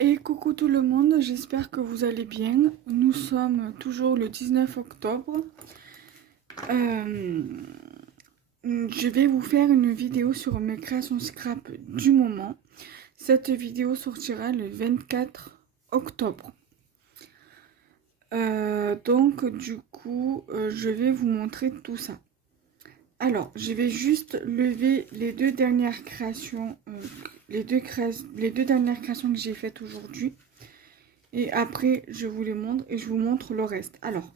Et coucou tout le monde, j'espère que vous allez bien. Nous sommes toujours le 19 octobre. Je vais vous faire une vidéo sur mes créations scrap du moment. Cette vidéo sortira le 24 octobre. Donc du coup, je vais vous montrer tout ça. Alors, je vais juste lever les deux dernières créations, les deux dernières créations que j'ai faites aujourd'hui. Et après, je vous les montre et je vous montre le reste. Alors,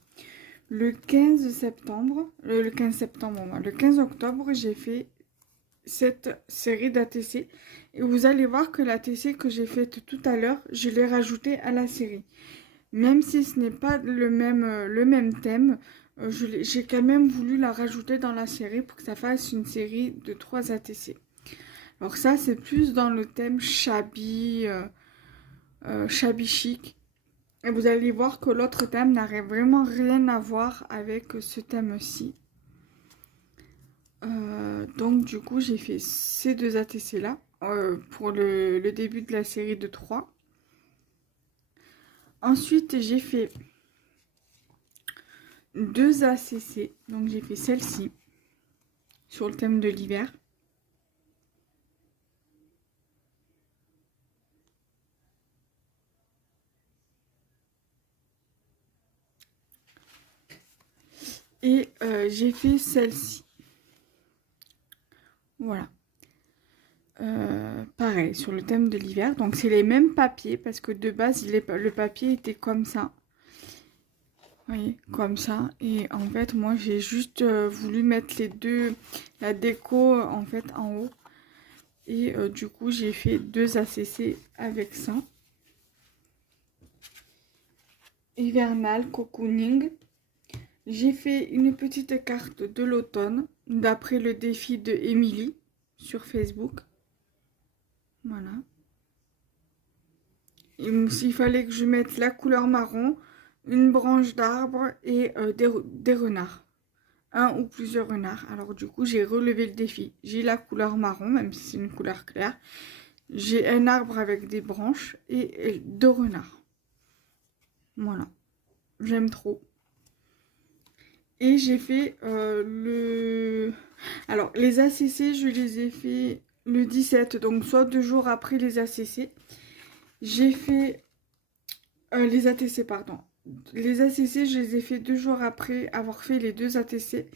le 15 septembre, le 15 octobre, j'ai fait cette série d'ATC. Et vous allez voir que l'ATC que j'ai faite tout à l'heure, je l'ai rajoutée à la série. Même si ce n'est pas le même thème, j'ai quand même voulu la rajouter dans la série pour que ça fasse une série de 3 ATC. Alors ça, c'est plus dans le thème shabby, shabby chic. Et vous allez voir que l'autre thème n'a vraiment rien à voir avec ce thème-ci. Donc du coup, j'ai fait ces deux ATC-là pour le début de la série de 3. Ensuite, j'ai fait deux ACC. Donc j'ai fait celle-ci sur le thème de l'hiver. Et j'ai fait celle-ci. Voilà. Pareil, sur le thème de l'hiver. Donc c'est les mêmes papiers parce que de base, le papier était comme ça. Vous voyez, comme ça. Et en fait, moi, j'ai juste voulu mettre les deux, la déco en fait en haut. Et du coup, j'ai fait deux ACC avec ça. Hivernal, cocooning. J'ai fait une petite carte de l'automne d'après le défi de Emily sur Facebook. Voilà. Il fallait que je mette la couleur marron, une branche d'arbre et des renards. Un ou plusieurs renards. Alors du coup, j'ai relevé le défi. J'ai la couleur marron, même si c'est une couleur claire. J'ai un arbre avec des branches et deux renards. Voilà. J'aime trop. Et j'ai fait Alors, les ACC, je les ai fait le 17, donc soit 2 jours après les ACC. J'ai fait... les ATC, pardon. Les ACC, je les ai fait 2 jours après avoir fait les deux ATC.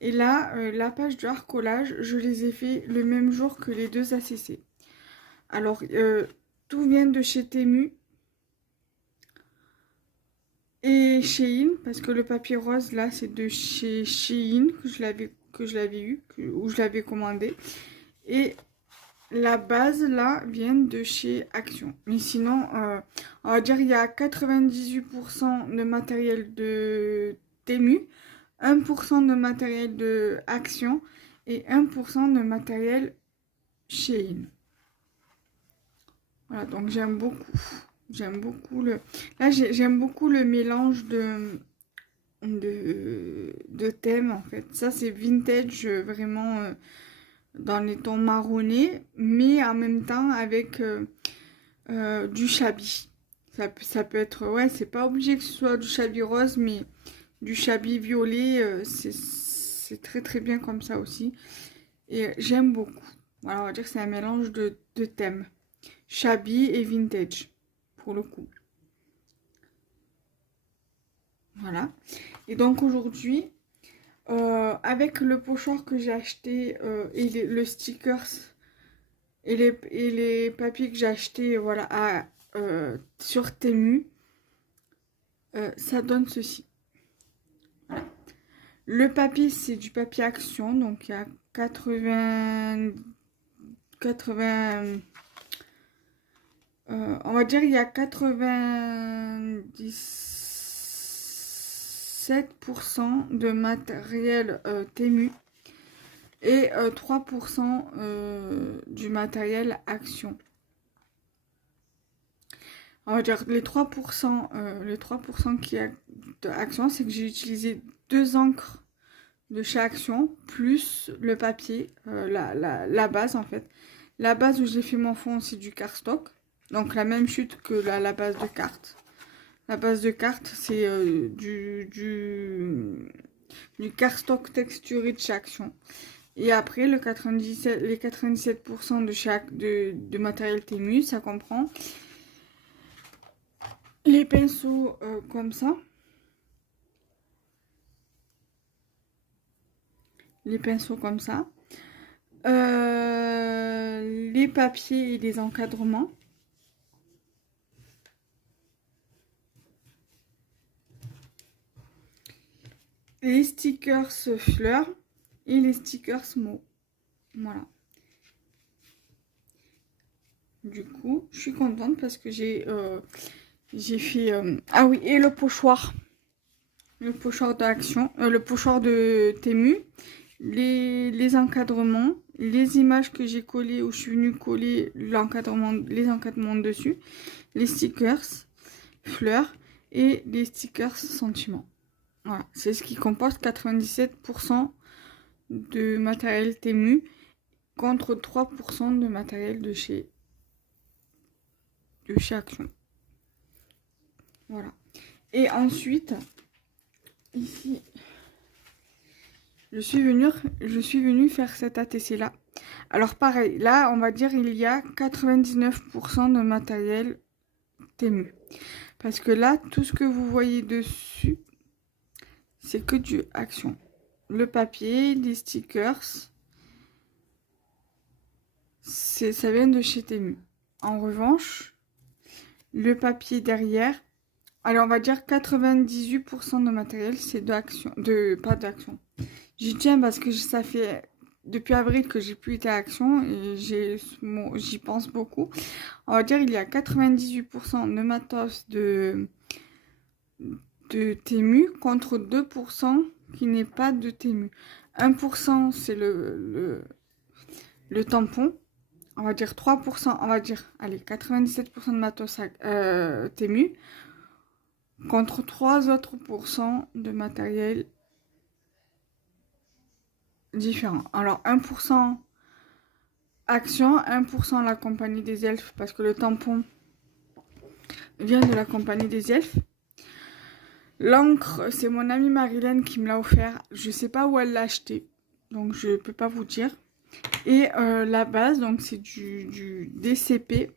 Et là, la page de collage, je les ai fait le même jour que les deux ACC. Alors, tout vient de chez Temu et Shein, parce que le papier rose, là, c'est de chez Shein que je l'avais eu, ou je l'avais commandé. Et la base, là, vient de chez Action. Mais sinon, on va dire il y a 98% de matériel de Temu, 1% de matériel de Action et 1% de matériel Shein. Voilà, donc j'aime beaucoup. J'aime beaucoup le... Là, j'aime beaucoup le mélange de thèmes, en fait. Ça, c'est vintage, vraiment, dans les tons marronnés, mais en même temps avec du shabby. Ça peut être... Ouais, c'est pas obligé que ce soit du shabby rose, mais du shabby violet, c'est très très bien comme ça aussi. Et j'aime beaucoup. Voilà, on va dire que c'est un mélange de thèmes. Shabby et vintage, pour le coup. Voilà. Et donc aujourd'hui, avec le pochoir que j'ai acheté et le stickers et les papiers que j'ai acheté voilà, sur Temu, ça donne ceci. Voilà. Le papier, c'est du papier Action, donc il y a 80... on va dire il y a 97% de matériel Temu et 3% du matériel Action. On va dire les 3%, les 3% qui a de Action, c'est que j'ai utilisé 2 encres de chez Action plus le papier, la base en fait. La base où j'ai fait mon fond, c'est du cardstock. Donc la même chute que la base de carte. La base de carte, c'est du cardstock texturé de chez Action. Et après, les 97% de matériel Temu, ça comprend les pinceaux comme ça. Les pinceaux comme ça. Les papiers et les encadrements. Les stickers fleurs et les stickers mots. Voilà. Du coup, je suis contente parce que j'ai fait... Ah oui, et le pochoir. Le pochoir d'Action. Le pochoir de Temu. Les encadrements. Les images que j'ai collées où je suis venue coller les encadrements dessus. Les stickers fleurs et les stickers sentiments. Voilà, c'est ce qui comporte 97% de matériel Temu contre 3% de matériel de chez Action. Voilà. Et ensuite, ici, je suis venue faire cet ATC là. Alors pareil, là on va dire il y a 99% de matériel Temu. Parce que là, tout ce que vous voyez dessus, c'est que du Action. Le papier, les stickers, ça vient de chez Temu. En revanche, le papier derrière, alors on va dire 98% de matériel, c'est pas d'Action. J'y tiens parce que ça fait depuis avril que j'ai plus été à Action et j'y pense beaucoup. On va dire il y a 98% de matos de Temu contre 2% qui n'est pas de Temu. 1% c'est le tampon. On va dire 3%, on va dire, allez, 97% de matos Temu contre 3 autres pourcents de matériel différent. Alors 1% Action, 1% la compagnie des elfes parce que le tampon vient de la compagnie des elfes. L'encre, c'est mon amie Marilyn qui me l'a offert. Je sais pas où elle l'a acheté, donc je peux pas vous dire. Et la base, donc c'est du DCP.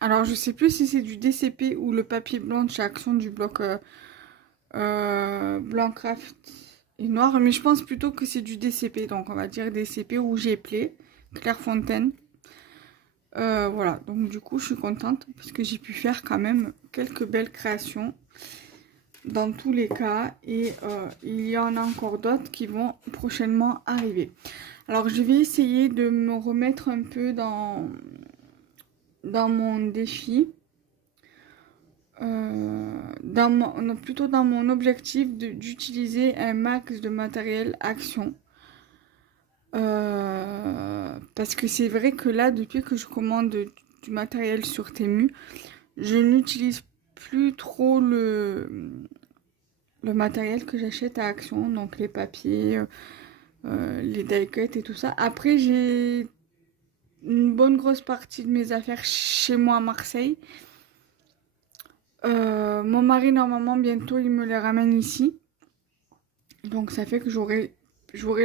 Alors je sais plus si c'est du DCP ou le papier blanc de chez Action du bloc blanc craft et noir, mais je pense plutôt que c'est du DCP, donc on va dire DCP ou G-Play, Clairefontaine. Voilà, donc du coup je suis contente parce que j'ai pu faire quand même quelques belles créations dans tous les cas et il y en a encore d'autres qui vont prochainement arriver. Alors je vais essayer de me remettre un peu dans mon défi, plutôt dans mon objectif d'utiliser un max de matériel Action. Parce que c'est vrai que là, depuis que je commande du matériel sur Temu, je n'utilise plus trop le matériel que j'achète à Action, donc les papiers, les die cuts et tout ça. Après, j'ai une bonne grosse partie de mes affaires chez moi à Marseille. Mon mari, normalement, bientôt, il me les ramène ici. Donc, ça fait que j'aurai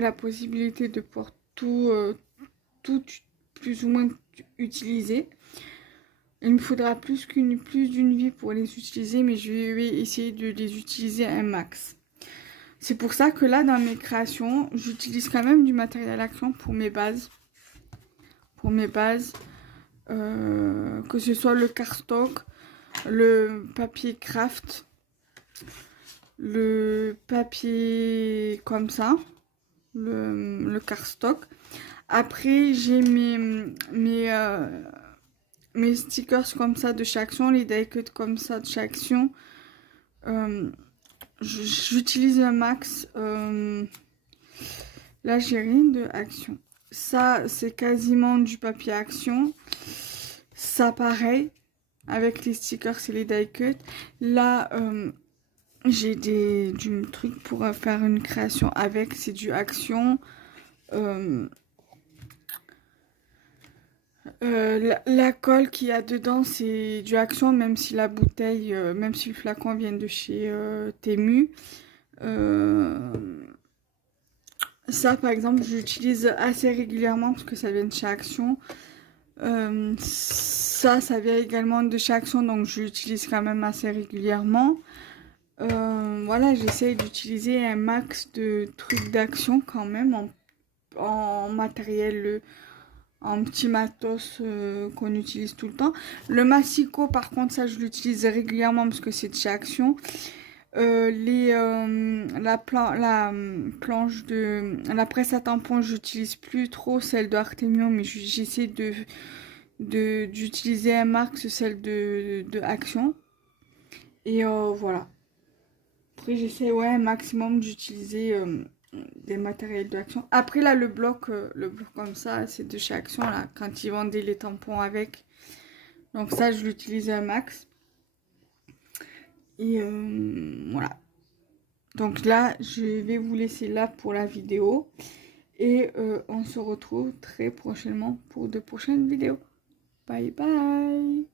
la possibilité de pouvoir tout plus ou moins utiliser. Il me faudra plus d'une vie pour les utiliser, mais je vais essayer de les utiliser un max. C'est pour ça que là, dans mes créations, j'utilise quand même du matériel Action pour mes bases. Que ce soit le cardstock, le papier craft, le papier comme ça, le cardstock. Après, j'ai mes stickers comme ça de chez Action, les die cuts comme ça de chez Action. J'utilise un max. Là, j'ai rien de Action. Ça, c'est quasiment du papier Action. Ça, pareil, avec les stickers et les die cuts. Là, j'ai du truc pour faire une création avec. C'est du Action. La colle qu'il y a dedans, c'est du Action, même si la bouteille, même si le flacon vient de chez Temu. Ça, par exemple, j'utilise assez régulièrement parce que ça vient de chez Action. Ça vient également de chez Action, donc j'utilise quand même assez régulièrement. Voilà, j'essaye d'utiliser un max de trucs d'Action quand même en matériel, en petit matos qu'on utilise tout le temps. Le massicot, par contre, ça je l'utilise régulièrement parce que c'est de chez Action. La planche de la presse à tampons, j'utilise plus trop celle de Artemio, mais j'essaie d'utiliser un max celle de Action. Et voilà. Après, j'essaie un maximum d'utiliser des matériels d'Action. Après, là, le bloc comme ça, c'est de chez Action, là, quand ils vendaient les tampons avec. Donc ça, je l'utilise un max. Et voilà. Donc là, je vais vous laisser là pour la vidéo. Et on se retrouve très prochainement pour de prochaines vidéos. Bye bye!